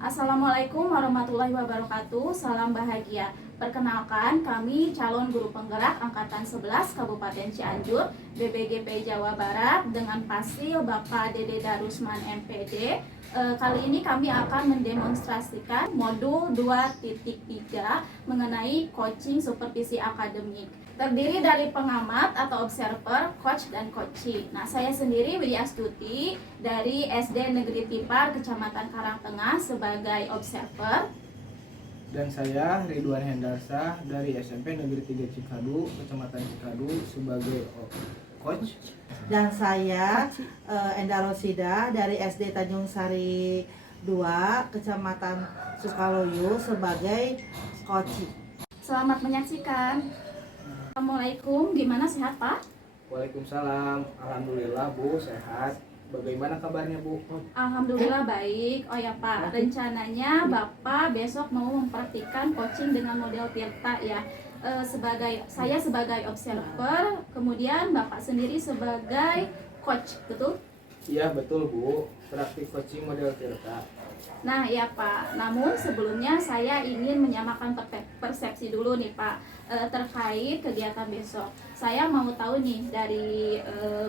Assalamualaikum warahmatullahi wabarakatuh. Salam bahagia. Perkenalkan, kami calon guru penggerak angkatan 11 Kabupaten Cianjur, BBGP Jawa Barat dengan hasil Bapak Dede Darusman MPD. Kali ini kami akan mendemonstrasikan modul 2.3 mengenai coaching supervisi akademik. Terdiri dari pengamat atau observer, coach, dan coaching. Nah, saya sendiri Widya Astuti dari SD Negeri Tipar, Kecamatan Karangtengah sebagai observer. Dan saya Ridwan Hendarsa dari SMP Negeri 3 Cikadu, Kecamatan Cikadu sebagai coach. Dan saya Enda Rosida dari SD Tanjung Sari 2, Kecamatan Sukaloyo sebagai coach. Selamat menyaksikan. Assalamualaikum, gimana, sehat Pak? Waalaikumsalam, alhamdulillah Bu, sehat. Bagaimana kabarnya Bu? Alhamdulillah baik. Oh ya Pak, rencananya Bapak besok mau mempraktikkan coaching dengan model Tirta ya. Saya sebagai observer, kemudian Bapak sendiri sebagai coach, betul? Iya betul Bu, praktik coaching model Tirta. Nah ya Pak, namun sebelumnya saya ingin menyamakan persepsi dulu nih Pak, terkait kegiatan besok. Saya mau tahu nih dari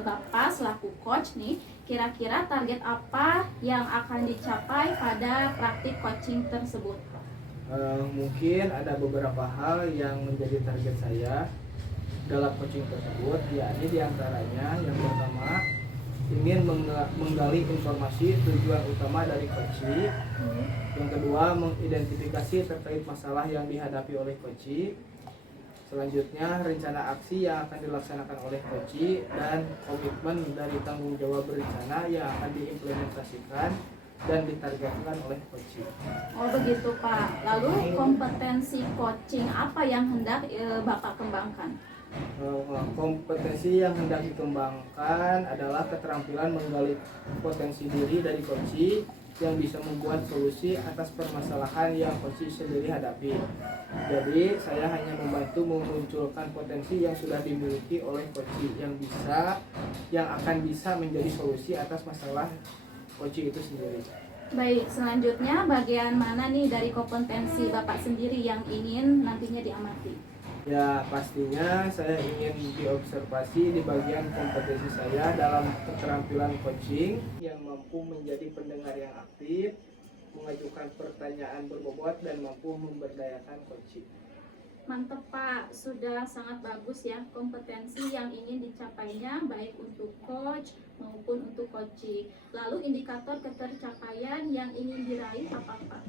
Bapak selaku coach nih, kira-kira target apa yang akan dicapai pada praktik coaching tersebut? Mungkin ada beberapa hal yang menjadi target saya dalam coaching tersebut, yakni diantaranya yang pertama ingin menggali informasi tujuan utama dari coaching. Yang kedua, mengidentifikasi terkait masalah yang dihadapi oleh coaching. Selanjutnya, rencana aksi yang akan dilaksanakan oleh coaching dan komitmen dari tanggung jawab berencana yang akan diimplementasikan dan ditargetkan oleh coaching. Oh begitu Pak. Lalu kompetensi coaching apa yang hendak Bapak kembangkan? Kompetensi yang hendak dikembangkan adalah keterampilan menggali potensi diri dari coaching yang bisa membuat solusi atas permasalahan yang coaching sendiri hadapi. Jadi saya hanya membantu memunculkan potensi yang sudah dimiliki oleh coaching yang akan bisa menjadi solusi atas masalah coaching itu sendiri. Baik, selanjutnya bagian mana nih dari kompetensi Bapak sendiri yang ingin nantinya diamati? Ya pastinya saya ingin diobservasi di bagian kompetensi saya dalam keterampilan coaching yang mampu menjadi pendengar yang aktif, mengajukan pertanyaan berbobot dan mampu memberdayakan coaching. Mantap Pak, sudah sangat bagus ya kompetensi yang ingin dicapainya baik untuk coach maupun untuk coaching. Lalu indikator ketercapaian yang ingin diraih apa Pak?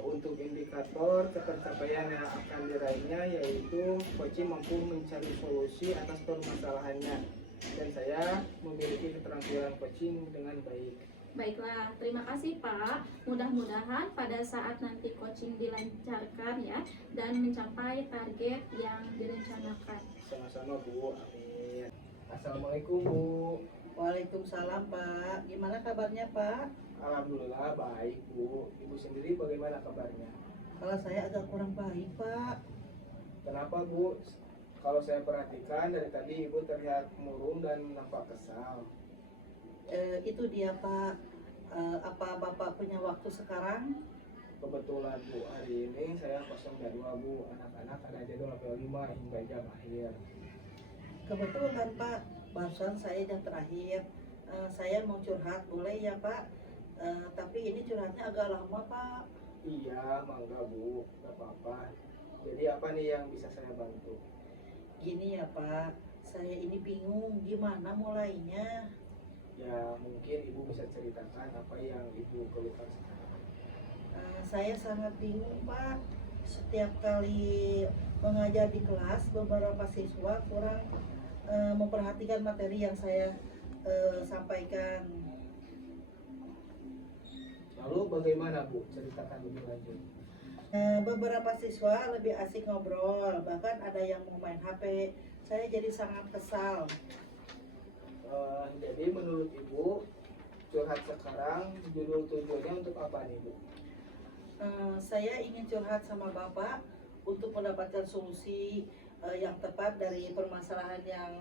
Untuk indikator ketercapaian yang akan diraihnya yaitu coaching mampu mencari solusi atas permasalahannya dan saya memiliki keterampilan coaching dengan baik. Baiklah, terima kasih Pak. Mudah-mudahan pada saat nanti coaching dilancarkan ya dan mencapai target yang direncanakan. Sama-sama Bu, amin. Assalamualaikum Bu. Waalaikumsalam Pak. Gimana kabarnya Pak? Alhamdulillah baik Bu. Ibu sendiri bagaimana kabarnya? Kalau saya agak kurang baik Pak. Kenapa Bu? Kalau saya perhatikan dari tadi Ibu terlihat murung dan nampak kesal. Itu dia Pak. Apa Bapak punya waktu sekarang? Kebetulan Bu, hari ini saya kosong jadwal Bu. Anak-anak ada jadwal apel 5 hingga jam akhir. Kebetulan Pak, barusan saya jam terakhir. Saya mau curhat, boleh ya Pak? Tapi ini curhatnya agak lama Pak. Iya, mangga Bu, gak apa-apa. Jadi apa nih yang bisa saya bantu? Gini ya Pak, saya ini bingung gimana mulainya. Ya mungkin Ibu bisa ceritakan apa yang Ibu keluhkan sekarang. Saya sangat bingung Pak. Setiap kali mengajar di kelas, beberapa siswa kurang memperhatikan materi yang saya sampaikan. Lalu bagaimana Bu? Ceritakan lebih lanjut. Beberapa siswa lebih asik ngobrol, bahkan ada yang mau main HP. Saya jadi sangat kesal. Jadi menurut Ibu, curhat sekarang judul tujuannya untuk apa nih Bu? Saya ingin curhat sama Bapak untuk mendapatkan solusi yang tepat dari permasalahan yang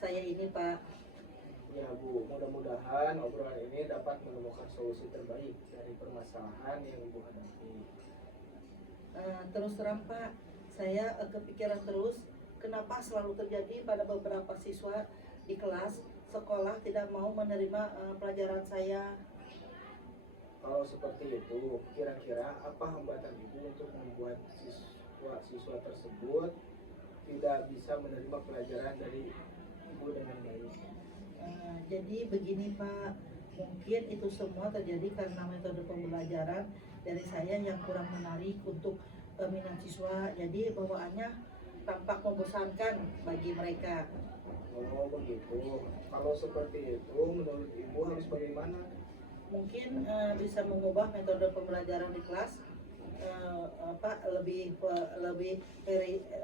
saya ini Pak. Ya Bu, mudah-mudahan obrolan ini dapat menemukan solusi terbaik dari permasalahan yang Ibu hadapi. Terus terang Pak, saya kepikiran terus kenapa selalu terjadi pada beberapa siswa di kelas sekolah tidak mau menerima pelajaran saya. Kalau seperti itu, kira-kira apa hambatan Ibu untuk membuat siswa tersebut tidak bisa menerima pelajaran dari Ibu dengan baik? Jadi begini Pak, mungkin itu semua terjadi karena metode pembelajaran dari saya yang kurang menarik untuk minat siswa. Jadi bawaannya tampak membosankan bagi mereka. Oh begitu. Kalau seperti itu, menurut Ibu harus bagaimana? Mungkin bisa mengubah metode pembelajaran di kelas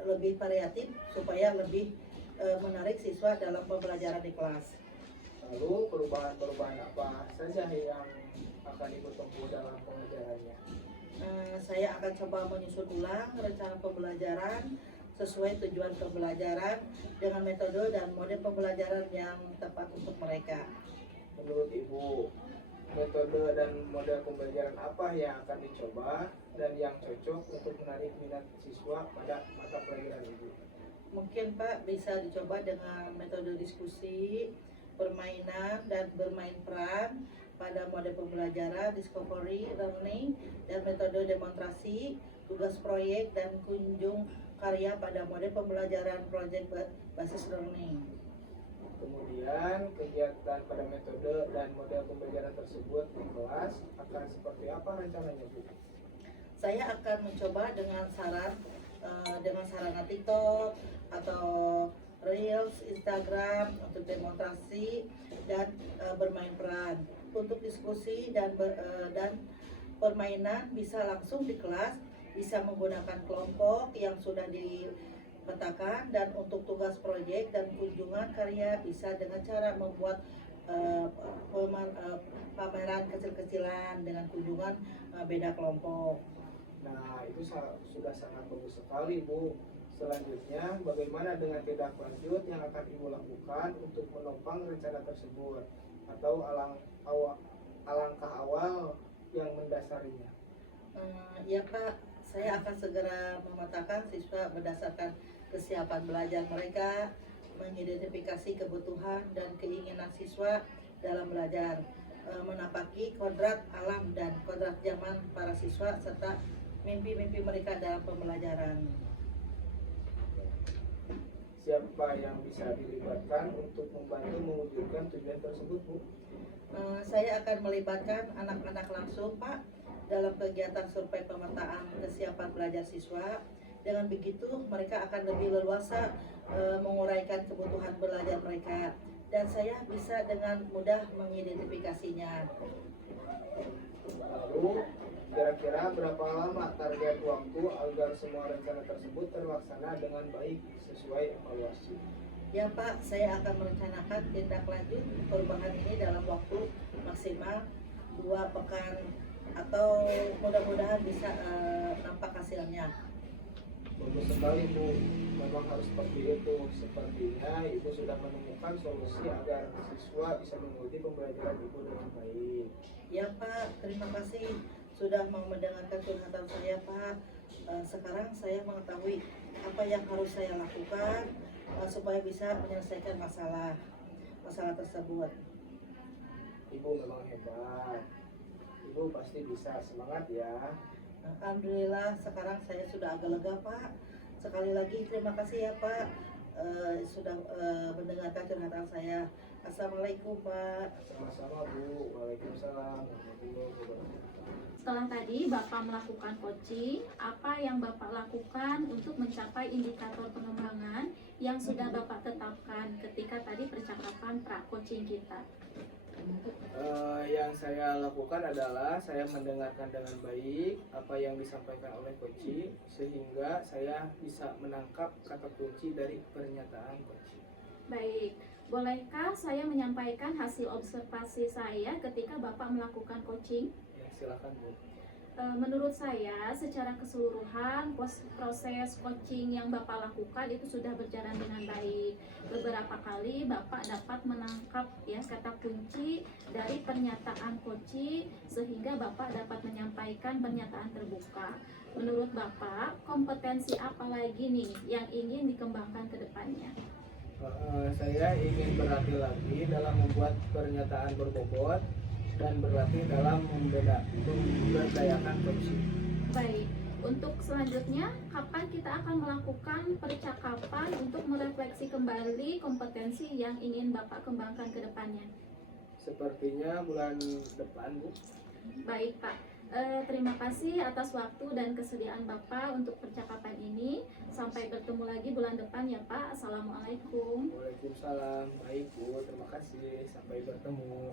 lebih variatif supaya lebih menarik siswa dalam pembelajaran di kelas. Lalu perubahan-perubahan apa saja yang akan Ibu tempuh dalam pengajarannya? Saya akan coba menyusun ulang rencana pembelajaran sesuai tujuan pembelajaran dengan metode dan model pembelajaran yang tepat untuk mereka. Menurut Ibu, metode dan model pembelajaran apa yang akan dicoba dan yang cocok untuk menarik minat siswa pada mata pelajaran Ibu? Mungkin Pak bisa dicoba dengan metode diskusi, permainan dan bermain peran pada model pembelajaran discovery learning dan metode demonstrasi, tugas proyek dan kunjung karya pada model pembelajaran project basis learning. Kemudian kegiatan pada metode dan model pembelajaran tersebut di kelas akan seperti apa rencananya Bu? Saya akan mencoba dengan sarana TikTok atau Reels, Instagram untuk demonstrasi dan bermain peran. Untuk diskusi dan permainan bisa langsung di kelas, bisa menggunakan kelompok yang sudah dipetakan, dan untuk tugas proyek dan kunjungan karya bisa dengan cara membuat pameran kecil-kecilan dengan kunjungan beda kelompok. Nah, itu sudah sangat bagus sekali Bu. Selanjutnya, bagaimana dengan tindak lanjut yang akan Ibu lakukan untuk menopang rencana tersebut atau alangkah awal yang mendasarinya? Ya Pak, saya akan segera memetakan siswa berdasarkan kesiapan belajar mereka, mengidentifikasi kebutuhan dan keinginan siswa dalam belajar, menapaki kodrat alam dan kodrat zaman para siswa serta mimpi-mimpi mereka dalam pembelajaran. Siapa yang bisa dilibatkan untuk membantu mewujudkan tujuan tersebut Bu? Saya akan melibatkan anak-anak langsung Pak dalam kegiatan survei pemetaan kesiapan belajar siswa. Dengan begitu mereka akan lebih leluasa menguraikan kebutuhan belajar mereka dan saya bisa dengan mudah mengidentifikasinya. Lalu, kira-kira berapa lama target waktu agar semua rencana tersebut terlaksana dengan baik sesuai evaluasi? Ya Pak, saya akan merencanakan tindak lanjut perubahan ini dalam waktu maksimal 2 pekan atau mudah-mudahan bisa nampak hasilnya. Bagus sekali Bu, memang harus seperti itu. Sepertinya Ibu sudah menemukan solusi agar siswa bisa mengikuti pembelajaran Ibu dengan baik. Ya Pak, terima kasih sudah mau mendengarkan curhatan saya Pak. Sekarang saya mengetahui apa yang harus saya lakukan supaya bisa menyelesaikan masalah tersebut. Ibu memang hebat. Ibu pasti bisa, semangat ya. Alhamdulillah sekarang saya sudah agak lega Pak. Sekali lagi terima kasih ya Pak sudah mendengarkan curhatan saya. Assalamualaikum Pak. Sama-sama Bu. Waalaikumsalam warahmatullahi wabarakatuh. Setelah tadi Bapak melakukan coaching, apa yang Bapak lakukan untuk mencapai indikator pengembangan yang sudah Bapak tetapkan ketika tadi percakapan pra-coaching kita? Yang saya lakukan adalah saya mendengarkan dengan baik apa yang disampaikan oleh coaching sehingga saya bisa menangkap kata kunci dari pernyataan coaching. Baik, bolehkah saya menyampaikan hasil observasi saya ketika Bapak melakukan coaching? Ya, silakan Bu. Menurut saya secara keseluruhan proses coaching yang Bapak lakukan itu sudah berjalan dengan baik. Beberapa kali Bapak dapat menangkap ya kata kunci dari pernyataan coaching sehingga Bapak dapat menyampaikan pernyataan terbuka. Menurut Bapak, kompetensi apa lagi nih yang ingin dikembangkan ke depannya? Saya ingin berlatih lagi dalam membuat pernyataan berbobot dan berlatih dalam memberdayakan coaching. Baik, untuk selanjutnya, kapan kita akan melakukan percakapan untuk merefleksi kembali kompetensi yang ingin Bapak kembangkan ke depannya? Sepertinya bulan depan, Bu. Baik, Pak. Terima kasih atas waktu dan kesediaan Bapak untuk percakapan ini. Sampai bertemu lagi bulan depan ya, Pak. Assalamualaikum. Waalaikumsalam. Baik, Bu. Terima kasih. Sampai bertemu.